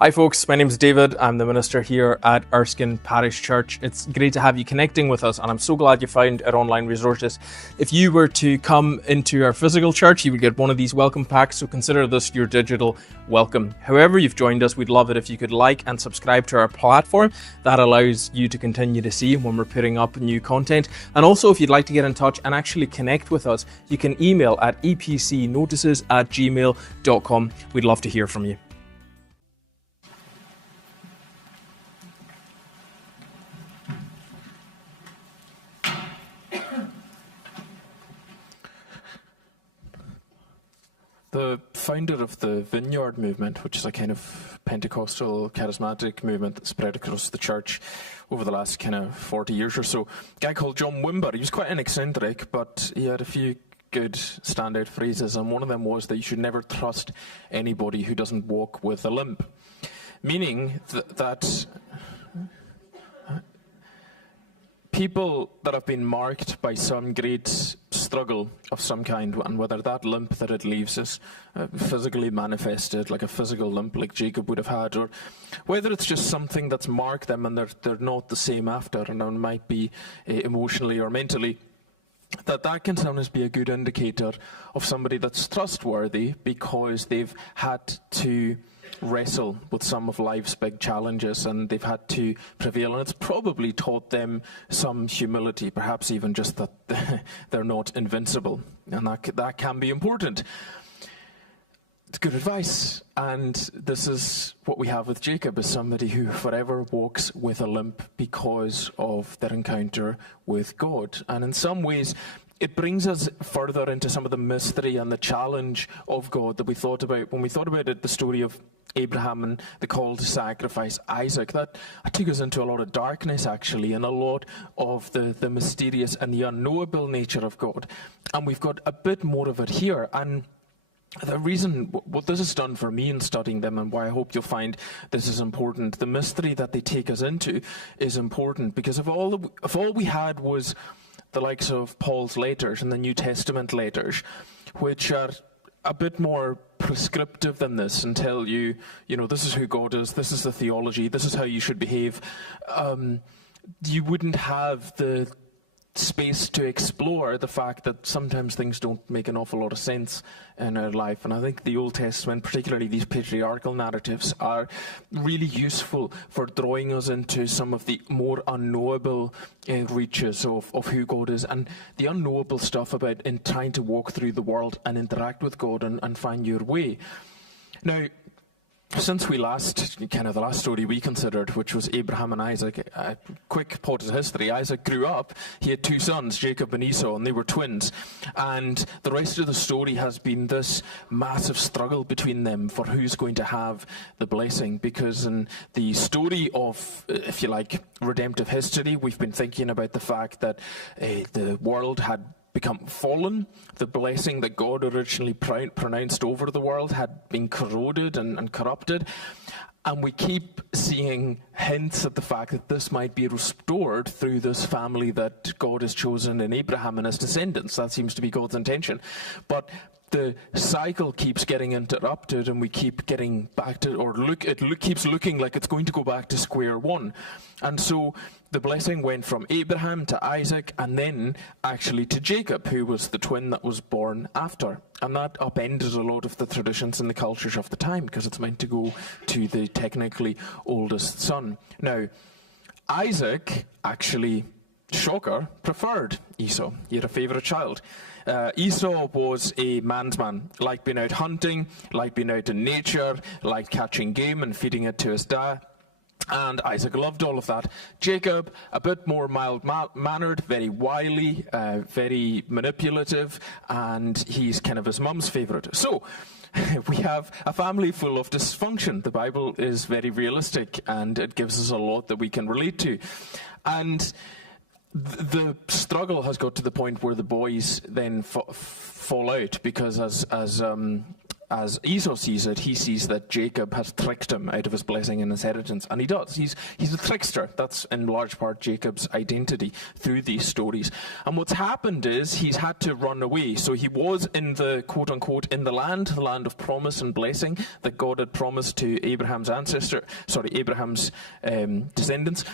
Hi folks, my name is David. I'm the minister here at Erskine Parish Church. It's great to have you connecting with us, and I'm so glad you found our online resources. If you were to come into our physical church, you would get one of these welcome packs, so consider this your digital welcome. However you've joined us, we'd love it if you could like and subscribe to our platform. That allows you to continue to see when we're putting up new content. And also, if you'd like to get in touch and actually connect with us, you can email at epcnotices@gmail.com. We'd love to hear from you. The founder of the Vineyard movement, which is a kind of Pentecostal charismatic movement that spread across the church over the last kind of 40 years or so, a guy called John Wimber. He was quite an eccentric, but he had a few good standout phrases, and one of them was that you should never trust anybody who doesn't walk with a limp, meaning that people that have been marked by some great struggle of some kind, and whether that limp that it leaves is physically manifested, like a physical limp like Jacob would have had, or whether it's just something that's marked them and they're not the same after, and it might be emotionally or mentally, that can sometimes be a good indicator of somebody that's trustworthy because they've had to wrestle with some of life's big challenges and they've had to prevail, and it's probably taught them some humility, perhaps even just that they're not invincible, and that can be important. It's good advice, and this is what we have with Jacob, is somebody who forever walks with a limp because of their encounter with God. And in some ways it brings us further into some of the mystery and the challenge of God that we thought about when we thought about it, the story of Abraham and the call to sacrifice Isaac. That took us into a lot of darkness, actually, and a lot of the mysterious and the unknowable nature of God. And we've got a bit more of it here. And the reason what this has done for me in studying them, and why I hope you'll find this is important, the mystery that they take us into is important, because if all we had was the likes of Paul's letters and the New Testament letters, which are a bit more prescriptive than this and tell you, this is who God is, this is the theology, this is how you should behave, you wouldn't have the space to explore the fact that sometimes things don't make an awful lot of sense in our life. And I think the Old Testament, particularly these patriarchal narratives, are really useful for drawing us into some of the more unknowable reaches of who God is, and the unknowable stuff about in trying to walk through the world and interact with God and find your way. Now, since the last story we considered, which was Abraham and Isaac, a quick potted history. Isaac grew up, he had two sons, Jacob and Esau, and they were twins. And the rest of the story has been this massive struggle between them for who's going to have the blessing. Because in the story of, if you like, redemptive history, we've been thinking about the fact that the world had become fallen. The blessing that God originally pronounced over the world had been corroded and corrupted. And we keep seeing hints at the fact that this might be restored through this family that God has chosen in Abraham and his descendants. That seems to be God's intention. But the cycle keeps getting interrupted, and we keep getting back to, it keeps looking like it's going to go back to square one. And so the blessing went from Abraham to Isaac, and then actually to Jacob, who was the twin that was born after. And that upended a lot of the traditions and the cultures of the time, because it's meant to go to the technically oldest son. Now, Isaac actually, shocker, preferred Esau. He had a favourite child. Esau was a man's man, liked being out hunting, liked being out in nature, liked catching game and feeding it to his dad. And Isaac loved all of that. Jacob, a bit more mild-mannered, very wily, very manipulative, and he's kind of his mum's favourite. So we have a family full of dysfunction. The Bible is very realistic, and it gives us a lot that we can relate to. And the struggle has got to the point where the boys then fall out, because as as Esau sees it, he sees that Jacob has tricked him out of his blessing and inheritance. And he does. He's a trickster. That's in large part Jacob's identity through these stories. And what's happened is he's had to run away. So he was in the quote-unquote in the land of promise and blessing that God had promised to Abraham's descendants.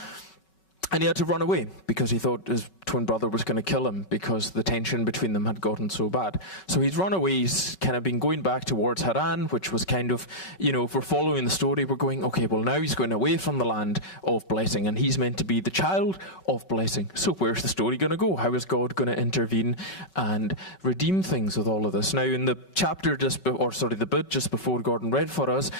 And he had to run away because he thought his twin brother was going to kill him because the tension between them had gotten so bad. So he's run away. He's kind of been going back towards Haran, which was kind of, if we're following the story, we're going, okay, well, now he's going away from the land of blessing, and he's meant to be the child of blessing. So where's the story going to go? How is God going to intervene and redeem things with all of this? Now, in the chapter the bit just before Gordon read for us,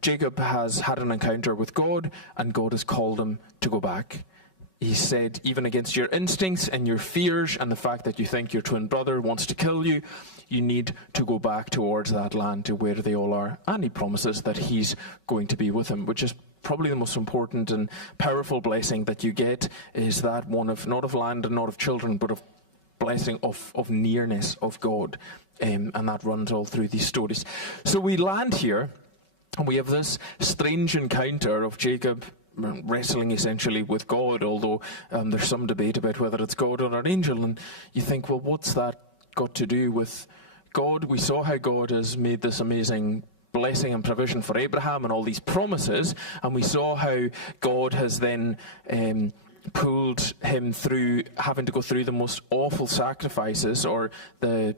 Jacob has had an encounter with God, and God has called him to go back. He said, even against your instincts and your fears and the fact that you think your twin brother wants to kill you, you need to go back towards that land to where they all are. And he promises that he's going to be with him, which is probably the most important and powerful blessing that you get, is that one of not of land and not of children, but of blessing of nearness of God. And that runs all through these stories. So we land here, and we have this strange encounter of Jacob wrestling essentially with God, although there's some debate about whether it's God or an angel. And you think, well, what's that got to do with God? We saw how God has made this amazing blessing and provision for Abraham and all these promises, and we saw how God has then pulled him through having to go through the most awful sacrifices, or the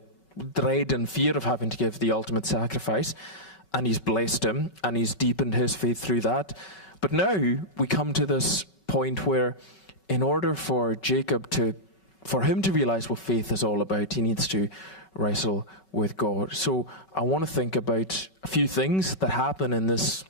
dread and fear of having to give the ultimate sacrifice. And he's blessed him, and he's deepened his faith through that. But now we come to this point where, in order for for him to realize what faith is all about, he needs to wrestle with God. So I want to think about a few things that happen in this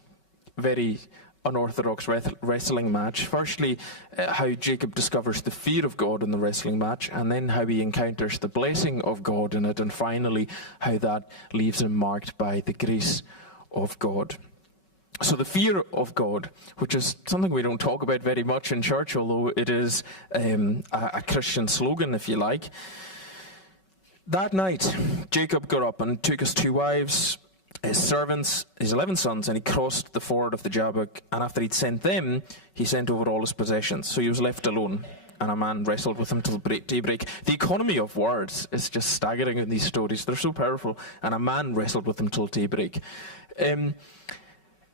very unorthodox wrestling match. Firstly, how Jacob discovers the fear of God in the wrestling match, and then how he encounters the blessing of God in it, and finally how that leaves him marked by the grace of God. So the fear of God, which is something we don't talk about very much in church, although it is a Christian slogan, if you like. That night, Jacob got up and took his 2 wives, his servants, his 11 sons, and he crossed the ford of the Jabbok. And after he'd sent them, he sent over all his possessions. So he was left alone, and a man wrestled with him till daybreak. The economy of words is just staggering in these stories. They're so powerful. And a man wrestled with him till daybreak.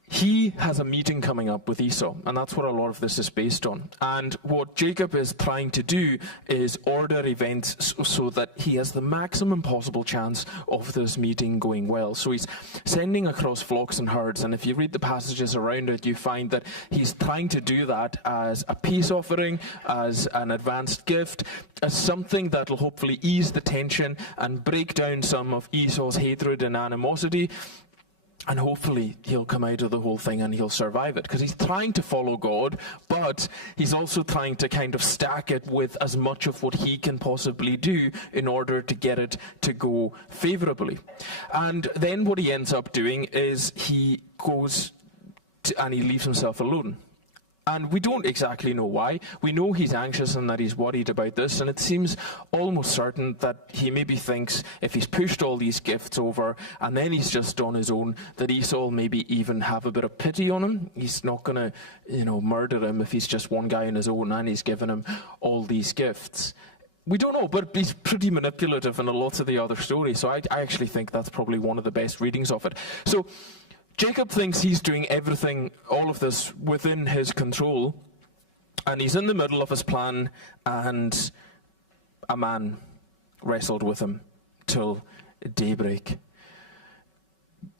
He has a meeting coming up with Esau, and that's what a lot of this is based on. And what Jacob is trying to do is order events so that he has the maximum possible chance of this meeting going well. So he's sending across flocks and herds, and if you read the passages around it, you find that he's trying to do that as a peace offering, as an advanced gift, as something that will hopefully ease the tension and break down some of Esau's hatred and animosity. And hopefully he'll come out of the whole thing and he'll survive it. Because he's trying to follow God, but he's also trying to kind of stack it with as much of what he can possibly do in order to get it to go favourably. And then what he ends up doing is he goes and he leaves himself alone. And we don't exactly know why. We know he's anxious and that he's worried about this, and it seems almost certain that he maybe thinks if he's pushed all these gifts over and then he's just on his own, that Esau will maybe even have a bit of pity on him. He's not going to, murder him if he's just one guy on his own and he's given him all these gifts. We don't know, but he's pretty manipulative in a lot of the other stories, so I actually think that's probably one of the best readings of it. So Jacob thinks he's doing everything, all of this, within his control, and he's in the middle of his plan, and a man wrestled with him till daybreak.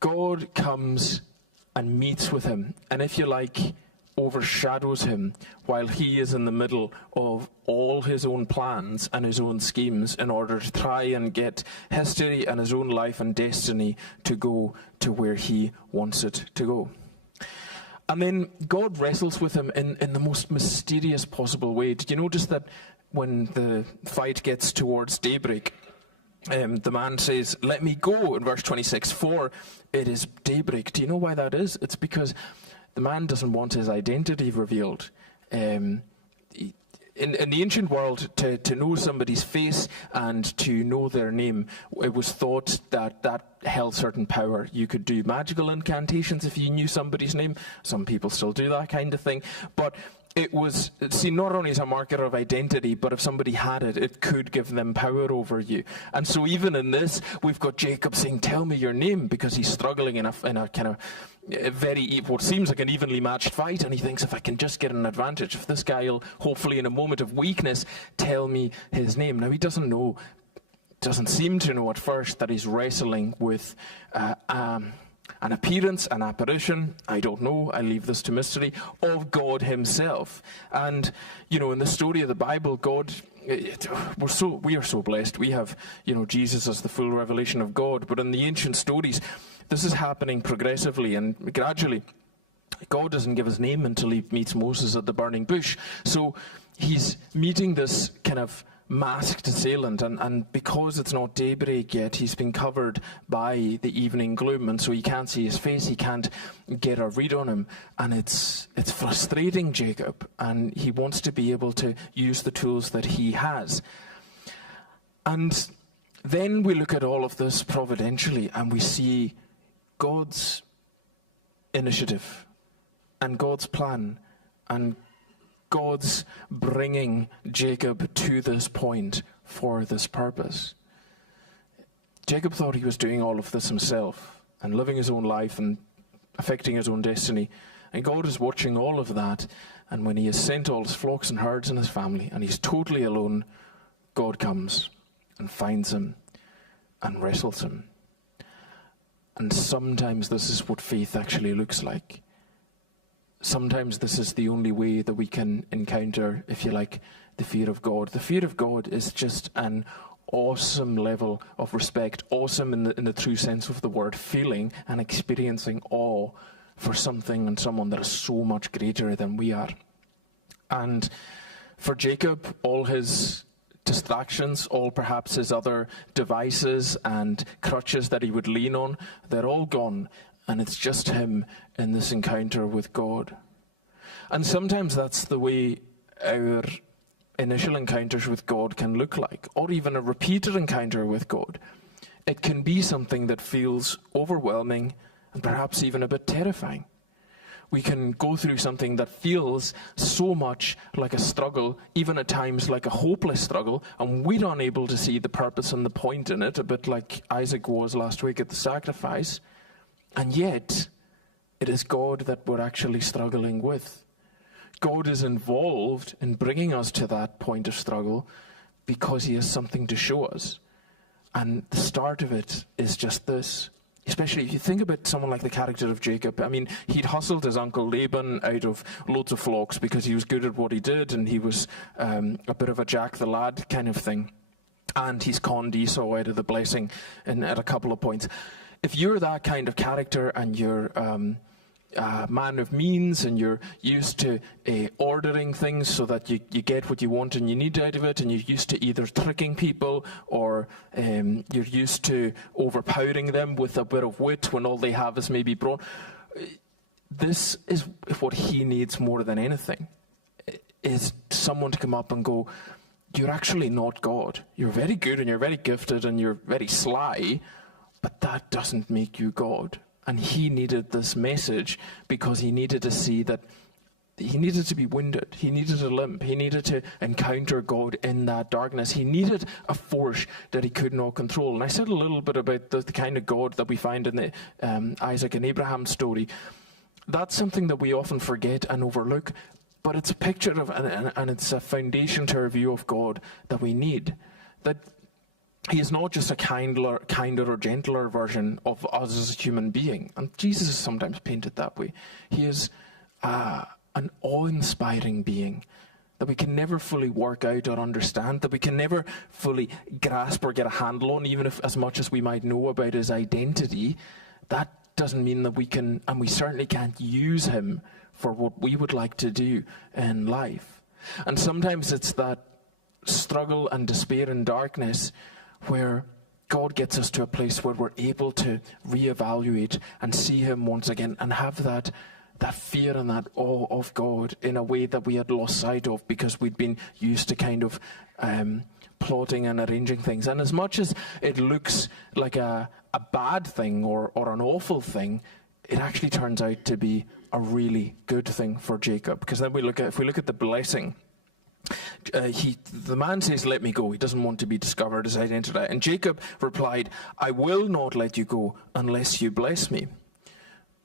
God comes and meets with him, and if you like, overshadows him while he is in the middle of all his own plans and his own schemes in order to try and get history and his own life and destiny to go to where he wants it to go. And then God wrestles with him in the most mysterious possible way. Did you notice that when the fight gets towards daybreak, the man says, "Let me go," in verse 26, "for it is daybreak." Do you know why that is? It's because the man doesn't want his identity revealed. in the ancient world, to know somebody's face and to know their name, it was thought that held certain power. You could do magical incantations if you knew somebody's name. Some people still do that kind of thing. But it was seen not only as a marker of identity, but if somebody had it, it could give them power over you. And so even in this, we've got Jacob saying, tell me your name, because he's struggling in a kind of what seems like an evenly matched fight, and he thinks, if I can just get an advantage, if this guy will hopefully in a moment of weakness tell me his name. Now he doesn't seem to know at first that he's wrestling with an appearance, an apparition, I don't know, I leave this to mystery, of God himself. And, in the story of the Bible, God, we are so blessed. We have, Jesus as the full revelation of God. But in the ancient stories, this is happening progressively and gradually. God doesn't give his name until he meets Moses at the burning bush. So he's meeting this kind of masked assailant, and because it's not daybreak yet, he's been covered by the evening gloom, and so he can't see his face, he can't get a read on him, and it's frustrating Jacob, and he wants to be able to use the tools that he has. And then we look at all of this providentially, and we see God's initiative and God's plan and God's bringing Jacob to this point for this purpose. Jacob thought he was doing all of this himself and living his own life and affecting his own destiny. And God is watching all of that. And when he has sent all his flocks and herds and his family, and he's totally alone, God comes and finds him and wrestles him. And sometimes this is what faith actually looks like. Sometimes this is the only way that we can encounter, if you like, the fear of God. The fear of God is just an awesome level of respect, awesome in the true sense of the word, feeling and experiencing awe for something and someone that is so much greater than we are. And for Jacob, all his distractions, all perhaps his other devices and crutches that he would lean on, they're all gone. And it's just him in this encounter with God. And sometimes that's the way our initial encounters with God can look like, or even a repeated encounter with God. It can be something that feels overwhelming and perhaps even a bit terrifying. We can go through something that feels so much like a struggle, even at times like a hopeless struggle, and we're unable to see the purpose and the point in it, a bit like Isaac was last week at the sacrifice. And yet, it is God that we're actually struggling with. God is involved in bringing us to that point of struggle because he has something to show us. And the start of it is just this. Especially if you think about someone like the character of Jacob. I mean, he'd hustled his uncle Laban out of loads of flocks because he was good at what he did, and he was a bit of a Jack the Lad kind of thing. And he's conned Esau out of the blessing at a couple of points. If you're that kind of character and you're a man of means and you're used to ordering things so that you get what you want and you need out of it, and you're used to either tricking people or you're used to overpowering them with a bit of wit when all they have is maybe brawn, this is what he needs more than anything, is someone to come up and go, you're actually not God. You're very good and you're very gifted and you're very sly, but that doesn't make you God. And he needed this message because he needed to see that he needed to be wounded. He needed a limp. He needed to encounter God in that darkness. He needed a force that he could not control. And I said a little bit about the kind of God that we find in the Isaac and Abraham story. That's something that we often forget and overlook, but it's a picture of, and it's a foundation to our view of God that we need. That he is not just a kinder or gentler version of us as a human being. And Jesus is sometimes painted that way. He is an awe-inspiring being that we can never fully work out or understand, that we can never fully grasp or get a handle on, even if as much as we might know about his identity. That doesn't mean that we can, and we certainly can't use him for what we would like to do in life. And sometimes it's that struggle and despair and darkness where God gets us to a place where we're able to reevaluate and see him once again and have that that fear and that awe of God in a way that we had lost sight of because we'd been used to kind of plotting and arranging things. And as much as it looks like a bad thing or an awful thing, it actually turns out to be a really good thing for Jacob. Because then if we look at the blessing, the man says, "Let me go." He doesn't want to be discovered, his identity. And Jacob replied, "I will not let you go unless you bless me."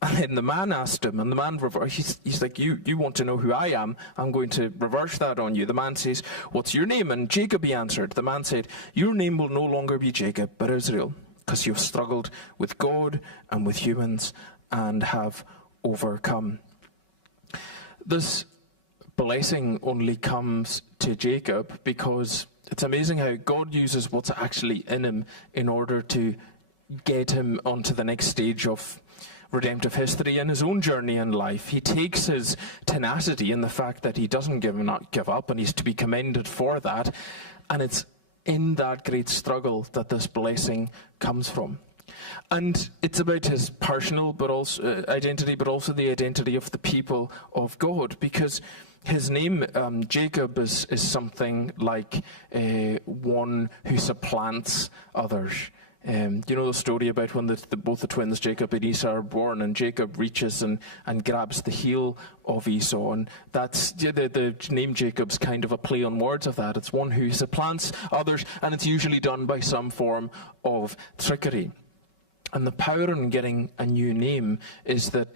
And then the man asked him, and the man he's like, you want to know who I am? I'm going to reverse that on you. The man says, "What's your name?" And Jacob, he answered. The man said, "Your name will no longer be Jacob, but Israel, because you've struggled with God and with humans and have overcome." This blessing only comes to Jacob because it's amazing how God uses what's actually in him in order to get him onto the next stage of redemptive history in his own journey in life. He takes his tenacity and the fact that he doesn't give up, and he's to be commended for that. And it's in that great struggle that this blessing comes from. And it's about his personal identity, but also the identity of the people of God, because his name, Jacob, is something like one who supplants others. You know the story about when both the twins, Jacob and Esau, are born, and Jacob reaches and grabs the heel of Esau, and that's the name Jacob's kind of a play on words of that. It's one who supplants others, and it's usually done by some form of trickery. And the power in getting a new name is that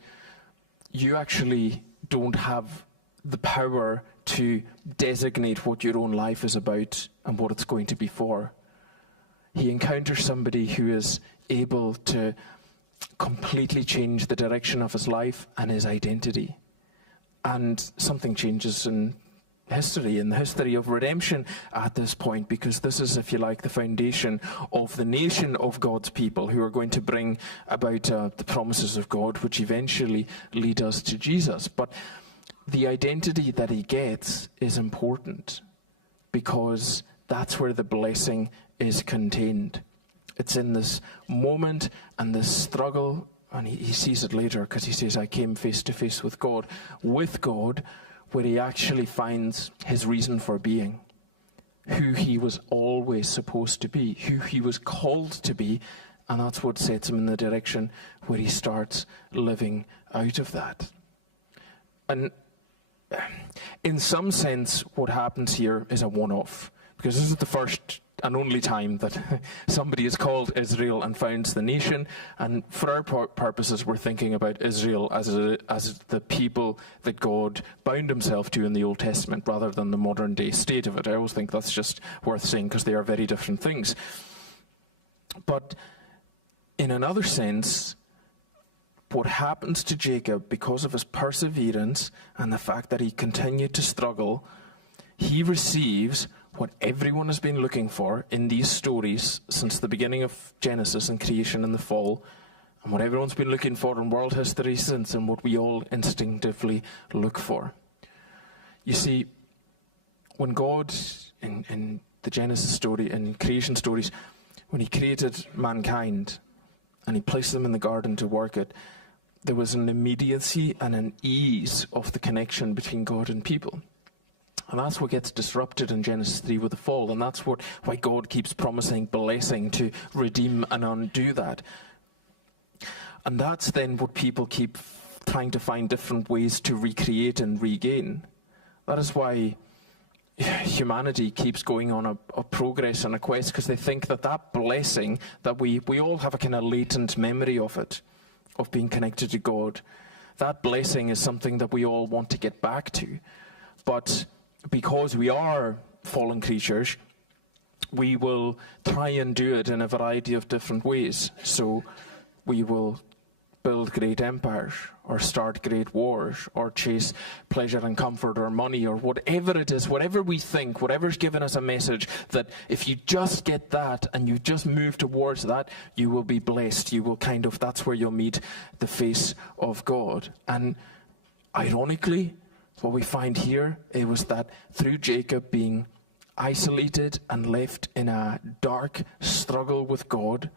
you actually don't have the power to designate what your own life is about and what it's going to be for. He encounters somebody who is able to completely change the direction of his life and his identity. And something changes in the history of redemption at this point, because this is, if you like, the foundation of the nation of God's people who are going to bring about the promises of God, which eventually lead us to Jesus. But the identity that he gets is important because that's where the blessing is contained. It's in this moment and this struggle, and he sees it later because he says, "I came face to face with God," where he actually finds his reason for being, who he was always supposed to be, who he was called to be, and that's what sets him in the direction where he starts living out of that. And in some sense, what happens here is a one-off, because this is the first and only time that somebody is called Israel and founds the nation. And for our purposes, we're thinking about Israel as the people that God bound himself to in the Old Testament, rather than the modern day state of it. I always think that's just worth saying, because they are very different things. But in another sense, what happens to Jacob, because of his perseverance and the fact that he continued to struggle, he receives what everyone has been looking for in these stories since the beginning of Genesis and creation and the fall, and what everyone's been looking for in world history since, and what we all instinctively look for. You see, when God, in the Genesis story, in creation stories, when he created mankind and he placed them in the garden to work it, there was an immediacy and an ease of the connection between God and people. And that's what gets disrupted in Genesis 3 with the fall, and that's why God keeps promising blessing to redeem and undo that. And that's then what people keep trying to find different ways to recreate and regain. That is why humanity keeps going on a progress and a quest, because they think that blessing, that we all have a kind of latent memory of it, of being connected to God. That blessing is something that we all want to get back to. But because we are fallen creatures, we will try and do it in a variety of different ways. So we will build great empires, or start great wars, or chase pleasure and comfort or money, or whatever it is, whatever we think, whatever's given us a message that if you just get that and you just move towards that, you will be blessed. You will that's where you'll meet the face of God. And ironically, what we find here, it was that through Jacob being isolated and left in a dark struggle with God,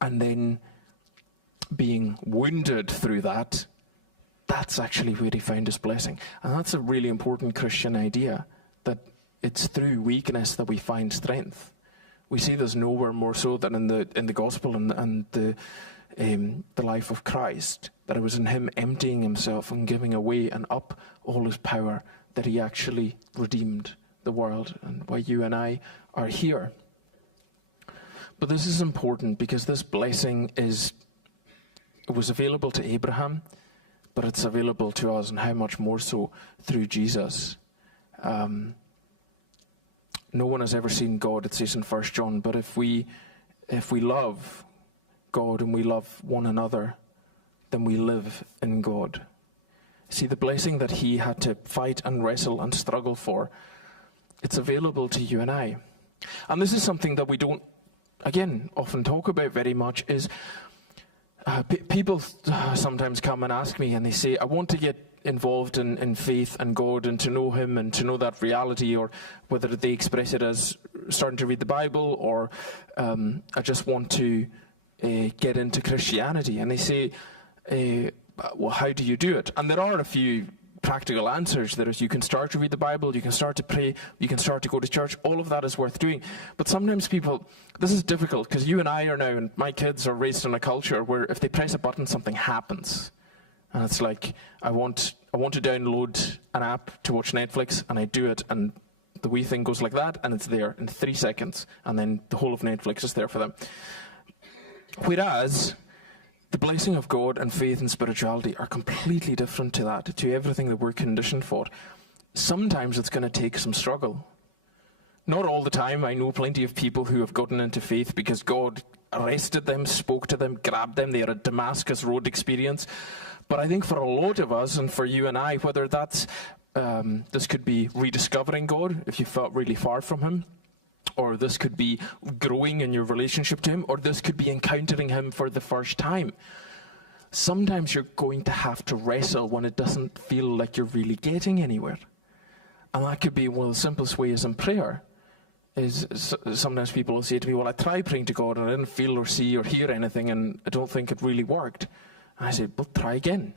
and then being wounded through that, that's actually where he found his blessing. And that's a really important Christian idea, that it's through weakness that we find strength. We see this nowhere more so than in the gospel and the life of Christ, that it was in him emptying himself and giving away and up all his power that he actually redeemed the world, and why you and I are here. But this is important because this blessing it was available to Abraham, but it's available to us, and how much more so through Jesus. No one has ever seen God, it says in 1 John, but if we love God and we love one another, then we live in God. See, the blessing that he had to fight and wrestle and struggle for, it's available to you and I. And this is something that we don't, again, often talk about very much, is people sometimes come and ask me and they say, I want to get involved in faith and God and to know him and to know that reality, or whether they express it as starting to read the Bible, or I just want to get into Christianity. And they say, well, how do you do it? And there are a few practical answers. There is, you can start to read the Bible, you can start to pray, you can start to go to church. All of that is worth doing. But sometimes people, this is difficult because you and I are now, and my kids are raised in a culture where if they press a button, something happens. And it's like, I want to download an app to watch Netflix, and I do it, and the wee thing goes like that, and it's there in 3 seconds, and then the whole of Netflix is there for them. Whereas the blessing of God and faith and spirituality are completely different to that, to everything that we're conditioned for. Sometimes it's going to take some struggle. Not all the time. I know plenty of people who have gotten into faith because God arrested them, spoke to them, grabbed them. They had a Damascus Road experience. But I think for a lot of us, and for you and I, whether that's, this could be rediscovering God if you felt really far from him, or this could be growing in your relationship to him, or this could be encountering him for the first time. Sometimes you're going to have to wrestle when it doesn't feel like you're really getting anywhere. And that could be one of the simplest ways in prayer. Is sometimes people will say to me, well, I tried praying to God and I didn't feel or see or hear anything, and I don't think it really worked. And I said, well, try again.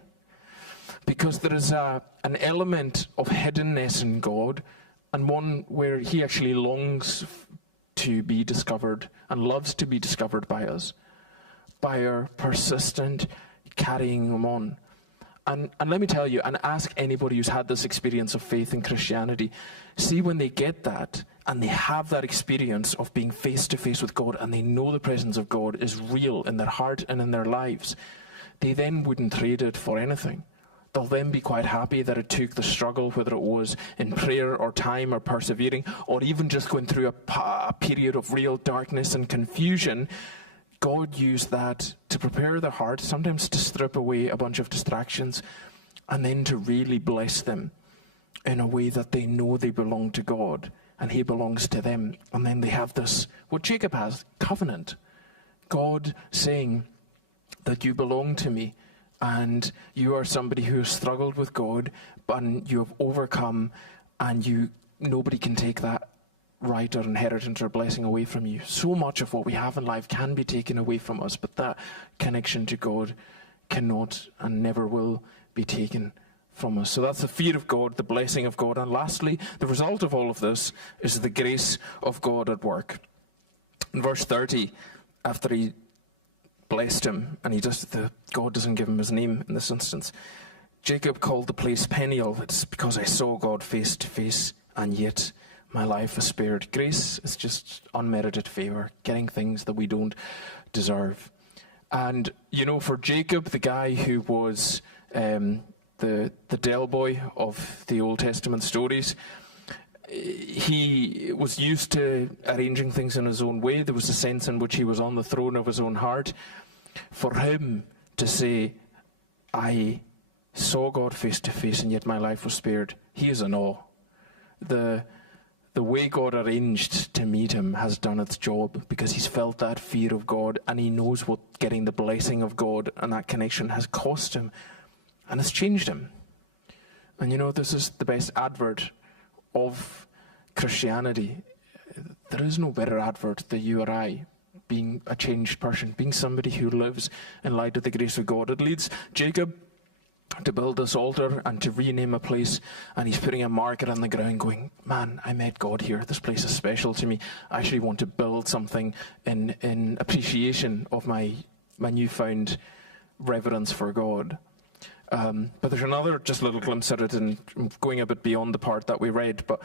Because there is an element of hiddenness in God, and one where he actually longs to be discovered and loves to be discovered by us, by our persistent carrying him on. And let me tell you, and ask anybody who's had this experience of faith in Christianity, see when they get that, and they have that experience of being face to face with God, and they know the presence of God is real in their heart and in their lives, they then wouldn't trade it for anything. They'll then be quite happy that it took the struggle, whether it was in prayer or time or persevering, or even just going through a period of real darkness and confusion. God used that to prepare their heart, sometimes to strip away a bunch of distractions, and then to really bless them in a way that they know they belong to God and he belongs to them. And then they have this, what Jacob has, covenant. God saying that you belong to me, and you are somebody who has struggled with God, but you have overcome, and nobody can take that right or inheritance or blessing away from you. So much of what we have in life can be taken away from us, but that connection to God cannot and never will be taken from us. So that's the fear of God, the blessing of God. And lastly, the result of all of this is the grace of God at work. In verse 30, after he blessed him, and God doesn't give him his name in this instance, Jacob called the place Peniel. It's because I saw God face to face, and yet my life was spared. Grace is just unmerited favor, getting things that we don't deserve. And, for Jacob, the guy who was the Del boy of the Old Testament stories, he was used to arranging things in his own way. There was a sense in which he was on the throne of his own heart. For him to say, I saw God face to face and yet my life was spared, he is in awe. The way God arranged to meet him has done its job, because he's felt that fear of God, and he knows what getting the blessing of God and that connection has cost him, and it's changed him. And this is the best advert of Christianity. There is no better advert than you or I being a changed person, being somebody who lives in light of the grace of God. It leads Jacob to build this altar and to rename a place, and he's putting a marker on the ground going, man, I met God here. This place is special to me. I actually want to build something in appreciation of my newfound reverence for God. But there's another just little glimpse at it, and I'm going a bit beyond the part that we read, but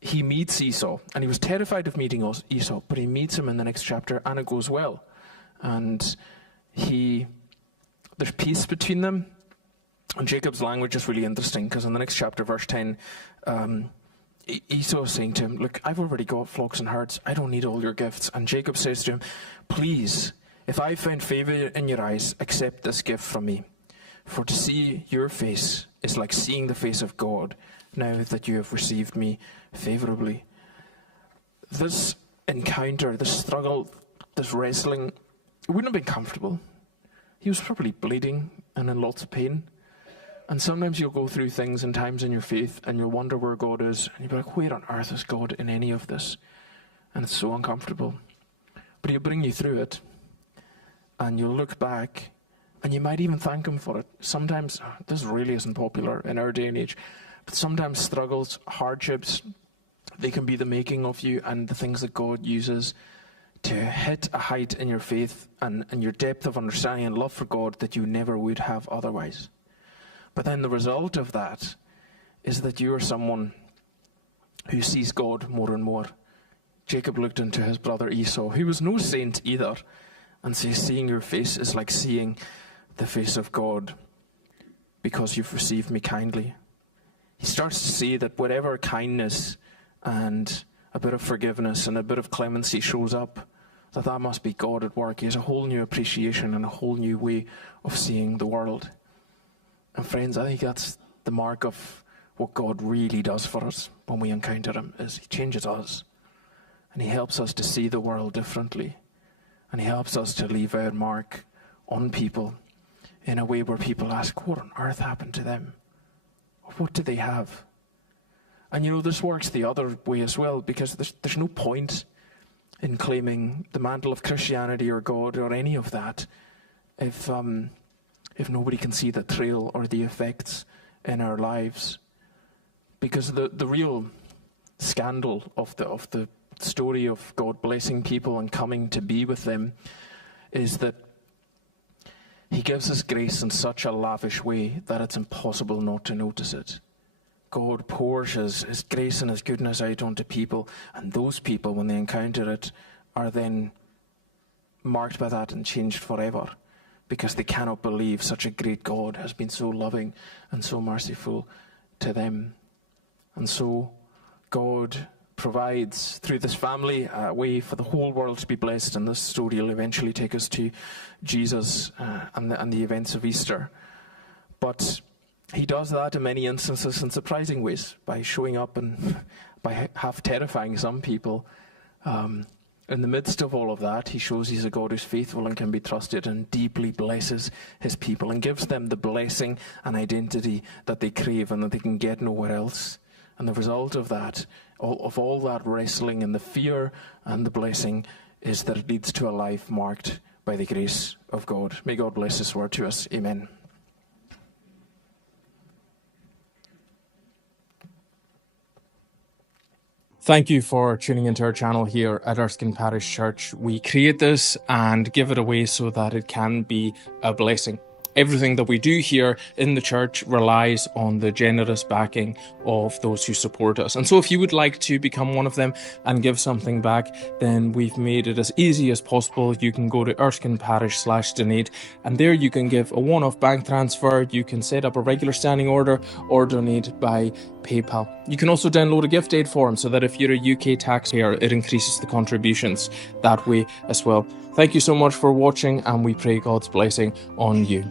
he meets Esau, and he was terrified of meeting Esau, but he meets him in the next chapter, and it goes well. And there's peace between them. And Jacob's language is really interesting, because in the next chapter, verse 10, Esau is saying to him, look, I've already got flocks and herds. I don't need all your gifts. And Jacob says to him, please, if I find favor in your eyes, accept this gift from me. For to see your face is like seeing the face of God, now that you have received me favorably. This encounter, this struggle, this wrestling, it wouldn't have been comfortable. He was probably bleeding and in lots of pain. And sometimes you'll go through things and times in your faith and you'll wonder where God is. And you'll be like, where on earth is God in any of this? And it's so uncomfortable. But he'll bring you through it. And you'll look back and you might even thank him for it. Sometimes, this really isn't popular in our day and age, but sometimes struggles, hardships, they can be the making of you and the things that God uses to hit a height in your faith and your depth of understanding and love for God that you never would have otherwise. But then the result of that is that you are someone who sees God more and more. Jacob looked into his brother Esau, who was no saint either, and says, seeing your face is like seeing the face of God, because you've received me kindly. He starts to see that whatever kindness and a bit of forgiveness and a bit of clemency shows up, that must be God at work. He has a whole new appreciation and a whole new way of seeing the world. And friends, I think that's the mark of what God really does for us when we encounter him, is he changes us. And he helps us to see the world differently. And he helps us to leave our mark on people in a way where people ask, what on earth happened to them? What do they have? And this works the other way as well, because there's no point in claiming the mantle of Christianity or God or any of that if nobody can see the trail or the effects in our lives. Because the real scandal of the story of God blessing people and coming to be with them is that he gives us grace in such a lavish way that it's impossible not to notice it. God pours his grace and his goodness out onto people, and those people, when they encounter it, are then marked by that and changed forever, because they cannot believe such a great God has been so loving and so merciful to them. And so God provides through this family a way for the whole world to be blessed, and this story will eventually take us to Jesus and the events of Easter. But he does that in many instances in surprising ways, by showing up and by half terrifying some people. In the midst of all of that, he shows he's a God who's faithful and can be trusted, and deeply blesses his people and gives them the blessing and identity that they crave and that they can get nowhere else. And the result of that, of all that wrestling and the fear and the blessing, is that it leads to a life marked by the grace of God. May God bless this word to us. Amen. Thank you for tuning into our channel here at Erskine Parish Church. We create this and give it away so that it can be a blessing. Everything that we do here in the church relies on the generous backing of those who support us. And so if you would like to become one of them and give something back, then we've made it as easy as possible. You can go to erskineparish.com/donate, and there you can give a one-off bank transfer. You can set up a regular standing order or donate by PayPal. You can also download a gift aid form so that if you're a UK taxpayer, it increases the contributions that way as well. Thank you so much for watching, and we pray God's blessing on you.